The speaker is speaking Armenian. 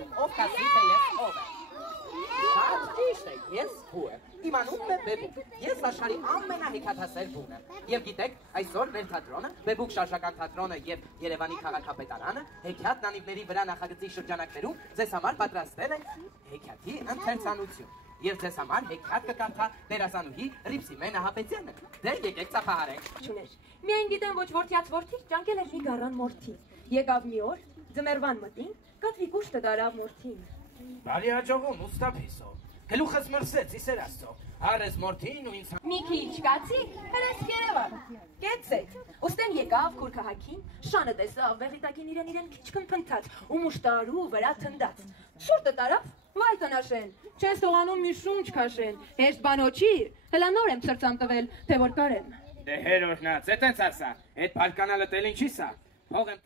հարցում, ով կասի, թե ես ով եմ։ Շատ ճիշտ է, ես փուը։ Իմանում եմ Բեբուկ, ես աշխարհի ամենահեքիաթասեր բուն եմ։ Եվ գիտեք, այսօր մեր թատրոնը, Բեբուկ շարժական թատրոնը եւ Երևանի քաղաքապետարանը հեքիաթ նանիվների վրա նախագծի շրջանակներում ձեզ համար պատրաստել են հեքիաթի ընթերցանություն։ Եվ ձեզ համար հեքիաթ կկարդա դերասանուհի Ռիփսիմե Նահապետյանը։ Դե եկեք ծափահարենք։ Չուներ։ Միայն գիտեմ ոչ որդիած որդի ճանկել էր մի գառան մորթի։ Եկավ մի օր, ձմեռվան մտին, կատվի կուշտը դարավ մորթին։ Բարի հաջողում, ուստափիսով։ Գլուխս մրսեց, իսեր աստծո։ Հարես մորթին ու ինձ Մի քիչ կացի, հրես Երևան։ Կեցեք։ Ոստեն եկավ քուրքահակին, շանը տեսավ, վեղիտակին իրեն քիչ կմփնթաց, ու մուշտարու վրա թնդաց։ Շուրտը տարավ, վայ տնաշեն, չես թողանում մի շունչ քաշեն, հեշտ բանոչի, հլա նոր եմ ծրծամ տվել, թե որ կարեմ։ Դե հերորնաց, է տենց ասա, այդ բալկանալը տել ինչի սա, հող եմ